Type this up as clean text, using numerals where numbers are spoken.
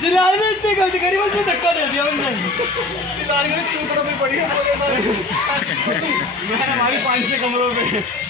जिलानी ने इतनी गलती करी उसने धक्का दे दिया उनने। जिलानी ने चूतड़ों पे पड़ी है। मैंने हमारी 5-6 कमरों पे